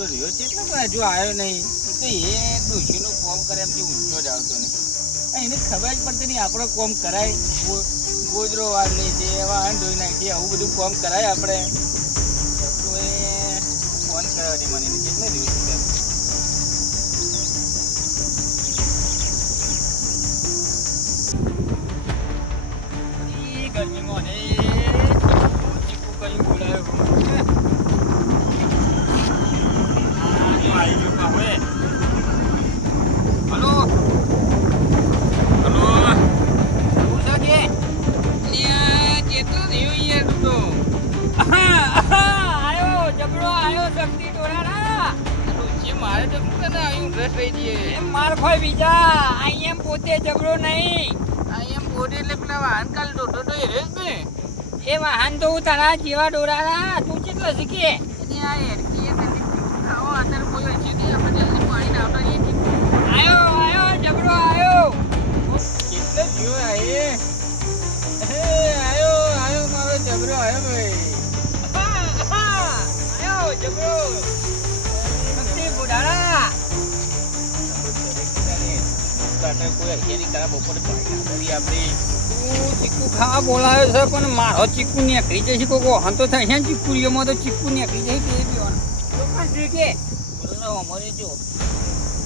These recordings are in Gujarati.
જબરો રહ્યો છે એટલે પણ હજુ આવ્યો નહીં. તો એ ડોશીનું કોમ કરે એમ ઊંચો જ આવતો નહીં. એને ખબર જ પડતી નહીં આપણો કોમ કરાય. ગોજરો વાર લે છે, વાહન ધોઈ નાખીએ, આવું બધું કોમ કરાય આપણે. તો એ ફોન કરાવવાની મને કેટલે દિવસ છે. ગરમીમાં ને ચીકુ કઈ બોલાયો હવે. હલો હલો કેટલો થયો યાર તું તો? આયો જબરો આયો શક્તિ ડોરાના. મારે તો શું તને આવ્યું રસ રહી જઈએ. એમ માર ખોય બીજા આઈ એમ પોતે જબરો નહીં. આ એમ બોડે એટલે પેલા વાહન કાલ ડોટો તો એ રેસ ને એ વાહન તો હું તારા જેવા ડોરાના તું કેટલો શીખીએ. એની આ હેરકી એ નથી આવો અંદર કોઈ છે નહીં. આપણે જલ્દી પાણી આવતા રહીએ છીએ. આયો આયો જબરો આયો. કેટલો થયો આ એ? આયો આયો મારો જબરો આયો ભાઈ. આયો જબરો શક્તિ બુડાળા. ચીકુ ખાવા બોલાયો છે પણ મારો ચીકુ નીકળી જશે કોકો હંતો થાય છે. ચીકુરીઓમાં તો ચીકુ નીકળી જાય કે પીવાનું કે અમારે જો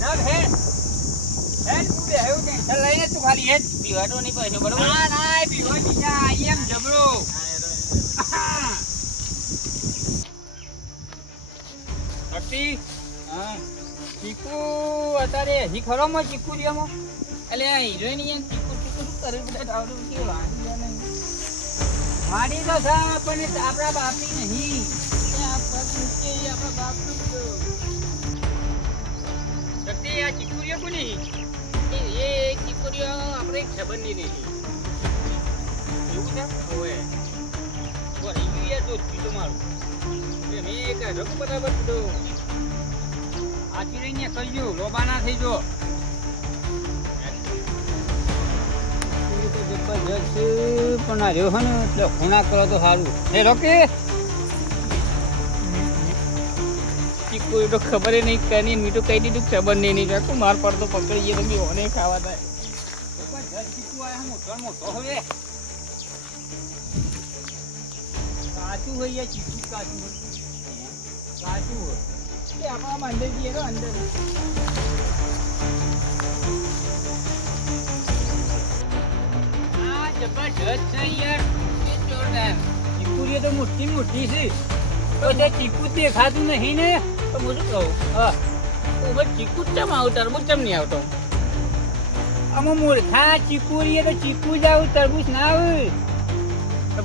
ના હે હે તું બે આવ્યો ટેન્શન લઈને તું ખાલી હે પીવાડો નહીં પાછો બરોબર. ના ના એ પીવા બીજા આઈ એમ જબરો. શક્તિ હા ચીકુ અત્યારે હજી ખરો માં ચીકુરીઓમાં એટલે આ હિરોઈન યાર ચીકુ ચીકુ શું કરે બધા ટાવડું કે વાંધી જાય નહીં. માડી તો છે પણ આપણા બાપની નહીં. આપણા બાપનું શક્તિ આ ચીકુરીઓ કોની? એ ચીકુરીઓ આપણે સંબંધી નહીં. એવું છે ઓએ વળી ગયું યાર તો પીતો મારું મેં એક રંગ બરાબર કીધો. આચી રહીને કરજો લોબા ના થઈ જો. જબરજસ્ત પણ આ રહ્યો હે ને એટલે ખૂણા કરો તો સારું. એ રોકી ચીકુ તો ખબર નહીં કની મીઠું કહી દીધું ખબર નહીં રાખું માર પડતો પકડી ગયો તમે ઓને ખાવા થાય. જબરજસ્ત ચીકુ આયા મોટો મોટો હવે કાચું હોય યાર ચીકુ કાચું હોય. કાચું હોય એ આપણામાં અંદર જઈએ તો અંદર આ જબરજસ્ત છે યાર. એ જોરદાર. ચીકુરીઓ તો મોટી મોટી છે તો તે ચીકુ દેખાતું નહીં ને. તો હું શું કહું હા ઉભર ચીકુ ચમ આવું તરબૂચ ચમ નહીં આવતો? આમાં મૂર્ખા ચીકુરીએ તો ચીકુ જ આવું તરબૂચ ના આવે.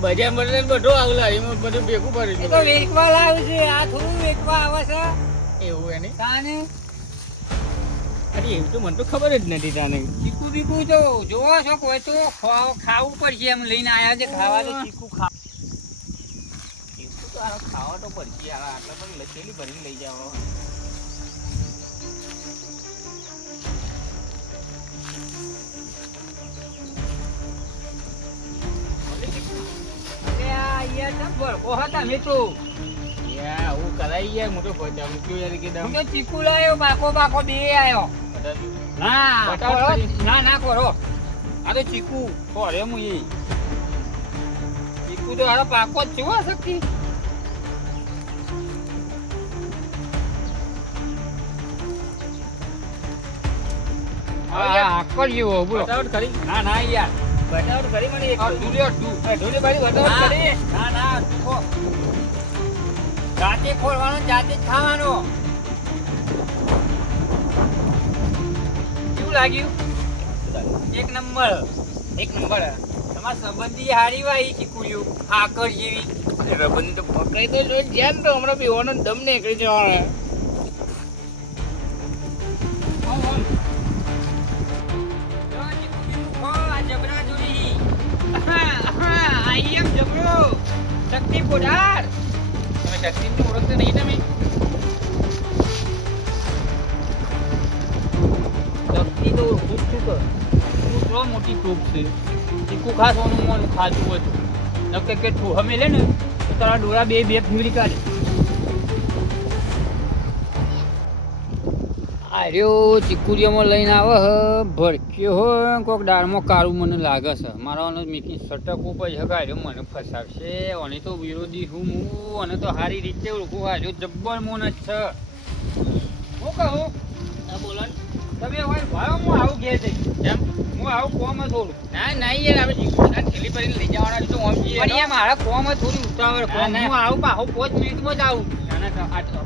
બજાર બજાર બધો આવલા એમાં બધું ભેગું એ પડી તો વેચવા લાવે છે. આ થોડું વેચવા આવે છે એવું એને તાને. અરે એવું તો મને તો ખબર જ નથી તાને. ચીકુ બીકુ તો જોવો છો કોઈ તો ખાવું પડશે એમ લઈને આયા છે ખાવા તો ચીકુ ખા. ચીકુ તો આ ખાવા તો પડશે આટલા પણ લખેલી ભરીને લઈ જાવ. અરે આ યાર તમ ભડકો હતા મેં તો. યા હું કરાઈ ગયા મોટો પહોંચા મૂક્યો યાર કે હું તો ચીકુ લાયો બાકો બાકો બે આયો. ના બટાવ ખોરો? કરી. ના ના ખોરો આ તો ચીકુ ખોરે હું એ ચીકુ તો હારો પાકો જ છું હો શક્તિ. હા આકર જેવો બોલો. બટાવટ કરી ના ના યાર બટાવટ કરી મને એક ઢૂલ્યો ઢૂ ઢોલી બારી બટાવટ કરી. ના ના ખો જાતે ખોલવાનો જાતે જ ખાવાનો. કેવું લાગ્યું? એક નંબર. એક નંબર તમારા સંબંધી હારી વાઈ ચીકુડ્યું આકર જેવી. રબરની તો પકડી તો જોઈ જ્યાં તો હમણાં પીવાનો દમ નીકળી જવાનો. જો ચીકુડ્યું ખો આ જબરા જોડી. આઈ એમ જબરો શક્તિ પોડાર. તમે શક્તિને ઓળખતા નહીં તમે? શક્તિ તો ખૂબ શું કર તું તો મોટી ટોપ છે. ચીકુ ખાસવાનું મોનું ખાધું હતું નકે કે ઠું હમે લે ને તો તારા ડોળા બે બે ફીવડી કાઢે. આર્યો ચીકુડીયામાં લઈને આવે હ ભડક્યો હોય કોઈક દાળમાં કાળું મને લાગે છે મારો મીકી સટક ઉપર છે કે આર્યો મને ફસાવશે અને તો વિરોધી હું અને તો સારી રીતે ઓળખું આર્યો જબ્બર મોન જ છે હું કહું બોલો તમે હવે ભાવ હું આવું ઘેર જઈ એમ હું આવું કોમ થોડું ના યાર આપણે ચીકુડા થેલી ભરીને લઈ જવાના તો આમ જઈએ પણ મારા કોમ થોડી ઉતાવળ કોમ હું આવું પાહો 5 મિનિટમાં જ આવું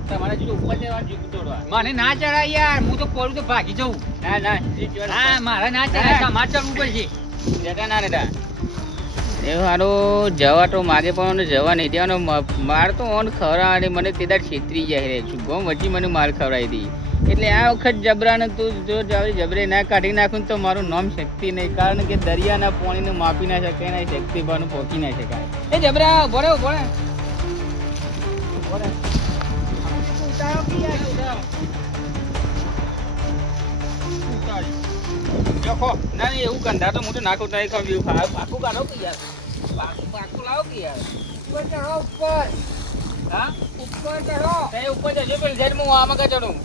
તમારે જો ઉપર જવાનું જીકુ તોડવા મને ના ચડાય યાર હું તો પડું તો ભાગી જઉં ના મારે ના ચડાય તમારે ચડવું પડશે જતા ના રહેતા એ હારો જવા તો માગે પણ જવા નહીં દેવાનો માર તો ઓન ખવડાવે અને મને તે દાડ છેતરી જાય રે છું ગમ વચ્ચે મને માર ખવડાવી દી એટલે આ વખત જબરાને તું જો જબરે ના કાઢી નાખું તો મારું નામ શક્તિ નહીં કારણ કે દરિયાના પાણીને માપી ના શકાય ના શક્તિ બાનું પહોંચી ના શકાય એ જબરા ભરે ભરે ના એવું કંધા તો મોટું નાખું નહીં કહ્યું પાકું કાઢો કે યાર પાકું લાવો કે યાર ઉપર ચઢો ઉપર હા ઉપર ચઢો તે ઉપર જજો પેલી સાઈડ હું આમાં કા ચડું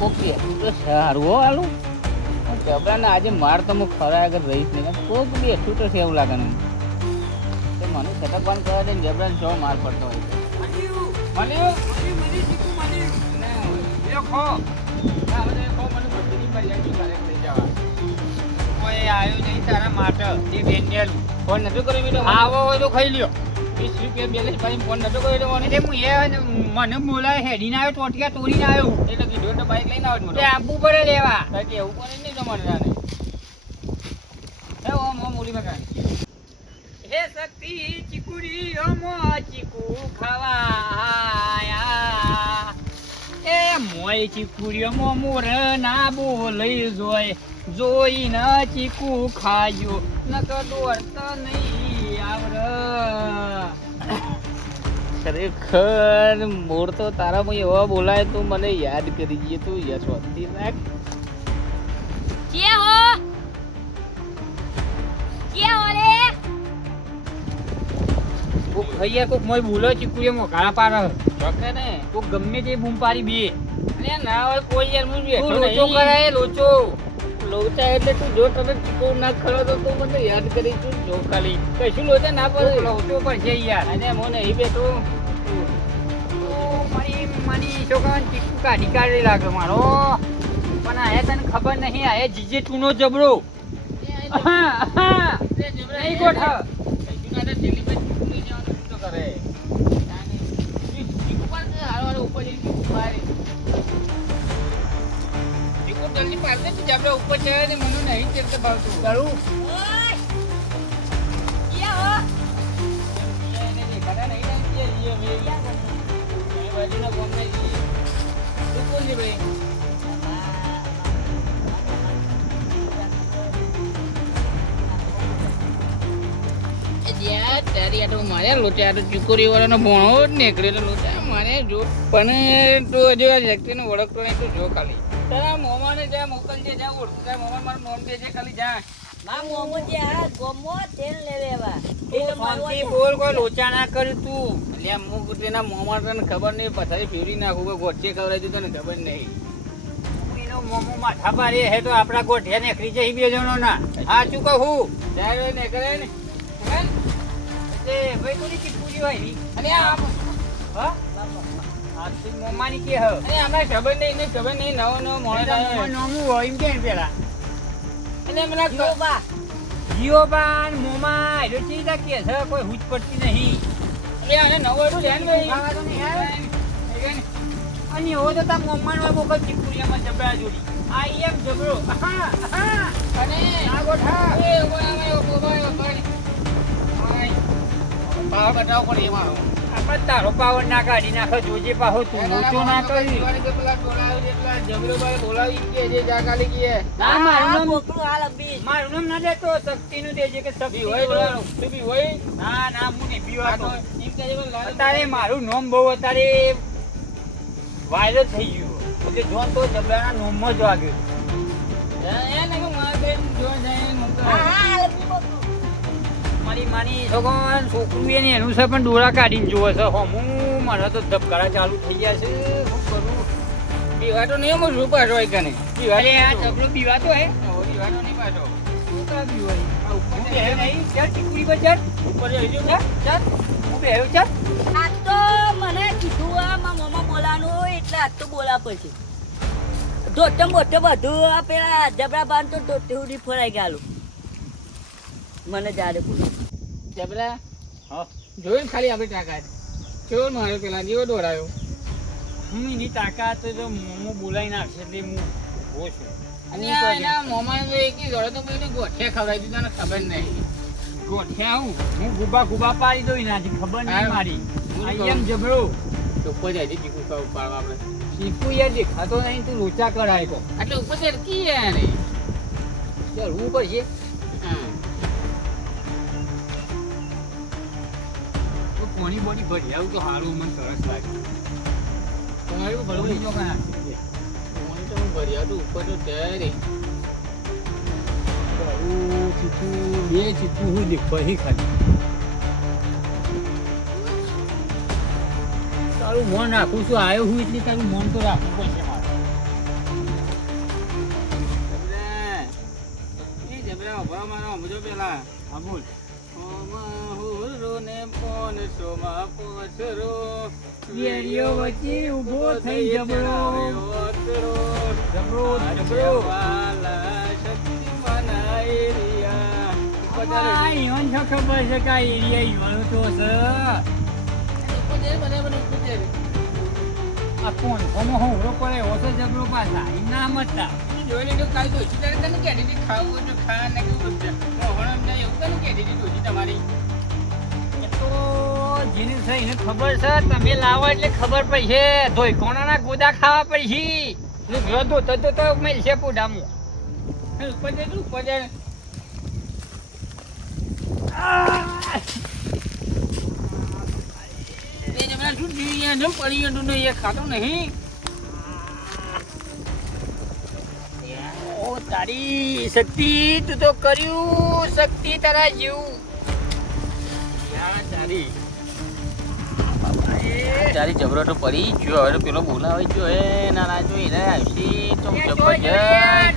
કોકી તું તો સારું હો આલું જબરાને આજે માર તો હું ખરા આગળ રહીશ નહીં કોક બેઠું તો છે એવું લાગે ને તો મને સેટઅપ બંધ કરવા દે જબરાને જો માર પડતો હોય મળ્યું ખો આવ્યો નહીં તારા માટે એ બેન્ડેલું ફોન નતો કર્યો બેટો આવો હોય તો ખાઈ લ્યો 20 રૂપિયા બેલેન્સ પાઈ ફોન નતો કર્યો એટલે હું મને બોલાય હેડીને આવ્યો ટોટિયા તોડીને આવ્યો એટલે કીધું તો બાઈક લઈને આવ્યો તે આપવું પડે લેવા કે એવું પડે નહીં તમારે રાને હે ઓમ મૂલી મકાન હે શક્તિ ચીકુડી ઓમો ચીકુ ખાવા એ મોય ચીકુડીઓમાં મોર ના બોલઈ જોઈ ન ચીકુ ખાયો નકર દોડતા નહીં આવર ખરેખર મોર તો તારામાં એવા બોલાય તું મને યાદ કરી દઈએ તું યશવંતી નાખ કે હો રે કોક ખૈયા કોક મોય બોલો ચીકુડીઓમાં ઘણા પાર ચોકે ને કોક ગમે તે બૂમ પારી બે અરે ના હોય કોઈ યાર હું બેઠો લોચો કરાય લોચો લોચા એટલે તું જો તને ચીકો ના ખરો તો તું મને યાદ કરી તું જો ખાલી કશું લોચા ના પડે લોચો પર છે યાર અને મને અહીં બેઠો મારી છોકરા ચીકુ કાઢી લાગે મારો પણ આ તને ખબર નહીં આ જીજે તુનો જબરો નહીં ગોઠા કરે ચીકુ પણ હારો ઉપર જલ્દી પાડે તું જાબડે ઉપર ચડે ને મને નહીં ચડતે ભાવતું કરું ઓય કે હો એને દેખાડા નહીં ને કે ये मेरी बाजूના કોમ નહીં તું કોણ છે ભાઈ યાર તારી આ તો મારે લોચા તો ચીકોરી વાળાનો ભણો જ નીકળ્યો તો લોચા મારે જો પણ તું હજુ આ વ્યક્તિને ઓળખતો નહીં તું જો ખાલી તારા મોમાને જ્યાં મોકલજે જ્યાં ઓળખું ત્યાં મોમાન મારું નોમ દેજે ખાલી જા ના મોમો જે આ ગોમો તેલ લેવા એ તો શાંતિ બોલ કોઈ લોચા ના કર તું એટલે અમુક તેના મોમાં તને ખબર નહીં પથારી ફેરવી નાખું કે ગોઠે ખવડાવી દીધું તને ખબર નહીં એનો મોમો માથા પારે હે તો આપણા ગોઠિયા નીકળી જાય બે જણો ના હા શું કહું ત્યારે નીકળે ને એ ભાઈ કોની ચીકુજી હોય ની અને આ હા આથી મોમાની કે હ અને આમાં ખબર નહીં નવો મોડે નોમું હોય એમ કે પેલા અને મને બા જીઓબાન મોમા એ ચીજા કે છે કોઈ હુજ પડતી નહીં એટલે આને નવો તો ધ્યાન ભાઈ ખાવા તો નહીં આવે અને હો તો તા મોમાન હોય કોક ચીકુરિયામાં જબરા જોડી આ એમ જબરો હા અને આ ગોઠા એ ઓય પાવ બતાવ પડે એમાં આપણે તારો પાવર ના કાઢી નાખે જોજે પાહો તું લોચો ના કરી પેલા બોલાવી એટલા જબરો ભાઈ બોલાવી કે જે જા કાલી કે ના મારું નામ કોકરું હાલ અબી મારું નામ ના દેતો શક્તિનું દેજે કે શક્તિ હોય હોય તું બી હોય ના ના હું નહીં પીવાતો એમ કે અત્યારે મારું નામ બહુ અત્યારે વાયરલ થઈ ગયું એટલે જોન તો જબરાના નોમમાં જ વાગ્યું એને કે માર બેન જો જાય હા હાલ અબી કોકરું મારી માની છોકરાનું છોકરું એને એનું છે પણ ડોળા કાઢીને જોવે છે હું મારા તો ધબકારા ચાલુ થઈ ગયા છે શું કરું પીવાતો નહીં એમ શું પાછો હોય કને અરે આ ચપલો પીવાતો હે પીવાનો નહીં પાછો શું કા પીવાય આ ઉપર બેહ્યો નહીં ચાલ ચીકુડી પર ચાલ ઉપર જઈજો ચાલ હું બેહ્યો ચાલ આ તો મને કીધું આ મારા મમ્મા બોલાનું એટલે આજ તો બોલા પછી ધોતે મોટે બધું આ પેલા જબરા બાંધ તો ધોતે સુધી ફરાઈ ગયેલું મને જાડે પૂછ્યું જબરા હા જોયું ને ખાલી આપણે તાકાત કેવો માર્યો પેલા જેવો દોડાયો હું એની તાકાત તો મોમો બોલાવી નાખશે એટલે હું ઉભો છું અને આ એના મોમાં તો એક દોડે તો કોઈને ગોઠિયા ખવડાવી દીધા ને ખબર નહીં ગોઠ્યા હું ગુબા ગુબા પાડી દઉં એનાથી ખબર નહીં હા. મારી હું આઈ કહું. એમ જબરો તો ઉપર જાય છે ચીકુ ખાવ પાડવા આપણે ચીકુ યાર દેખાતો નહીં તું લોચા કરાય તો એટલે ઉપર ચડકી યાર નહીં ચાલ હું પડશે હા તો કોની બોડી ભરી આવું તો સારું મને સરસ લાગે તમારું ભરવું ભરવું જો કાંઈ મને તો હું ભર્યા હતું ઉપર તો ત્યારે ચીકુ બે ચીકુ હું દેખવાથી ખાલી તારું મન રાખું છું આવ્યો હું એટલે તારું મન તો રાખવું પડશે મારે જબરા ઉભા મારો સમજો પેલા હા બોલ ઓમાં હુરો ને પોન સોમાં પોસરો વેરીઓ વચ્ચે ઊભો થઈ જબરો. જબરો જબરો વાલા શક્તિમાન એરિયા આ ઈવન છો ખબર છે કે આ એરિયા ઈવન તો છે આ કોણ કોનો હોરો પડે ઓછો જબરો પાછા ઈ ના મતતા જોઈ લીધું કાલ તો ઓછી તારે તને કહેતી હતી ખાવું હોય તો ખા ને કેવું છે હમણાં જાય એવું તને કહેતી હતી ઓછી તમારી એ તો જેને છે એને ખબર છે તમે લાવો એટલે ખબર પડશે ધોઈ કોણાના ગોદા ખાવા પડશે રધો તો મળશે પોડામાં ઉપર જાય ઉપર જાય એ જમણા શું થયું યાર જેમ પડી ગયું તું એ ખાતો નહીં ઓ તારી શક્તિ તું તો કર્યું શક્તિ તારા જેવું યા તારી તારી જબરો તો પડી ગયો હવે પેલો બોલાવે ગયો હે ના જો એને આવશે તો જબરજસ્ત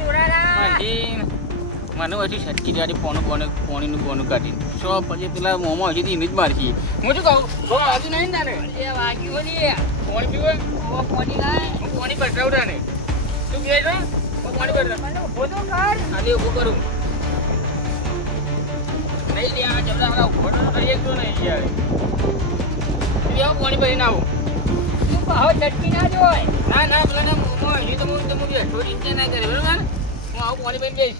મને હજી સટકી જાડી પોણીનું કોનું કાઢીને સો પછી પેલા મોમાં હજી ઇમેજ મારશી હું શું કહું બહુ વાગ્યું નહીં ને તારે એ વાગ્યું ને પોણી પીવો ઓ કોની લાય હું પોણી બદલાવતા ને તું પીએ છો હું પોણી બદલાવ મને ઉભો તો કર ખાલી ઊભું કરું નહીં લે આ જબરા વાળા ઉભો તો કરી એકતો નહીં યાર તું આવો પોણી ભરીને આવો તું ભાવ ચટકી ના જોય ના ના પેલા ના મોમાં હજી તો હું બેઠો ઇન્ચે ના કરે બરોબર હું આવું પોણી ભરીને જઈશ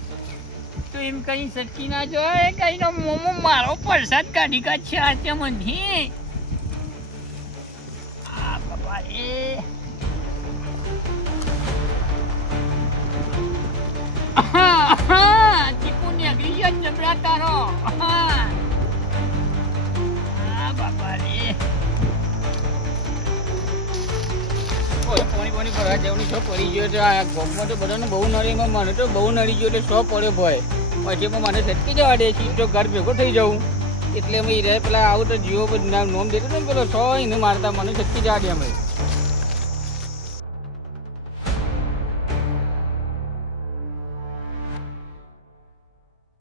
તો એમ કઈ સટકી ના જોય કઈ નો મોમો મારો પ્રસાદ કાઢી કાઢશે આ તે મને આ બાપા એ ચીકુ ને અગરી ગયો જબરા તારો આ બાપા રે પોણી ભરવા જવાની શો પડી ગયો છે આ ગોપમાં તો બધાને બહુ નડી મને તો બહુ નડી ગયો એટલે શો પડ્યો ભય પછી પણ મને સટકી જવા દે છે તો ઘર ભેગો થઈ જાઉં એટલે અમે રે પેલા આવું તો જીવો નોમ દેતો ને પેલો શો એને મારતા મને સટકી જવા દે અમે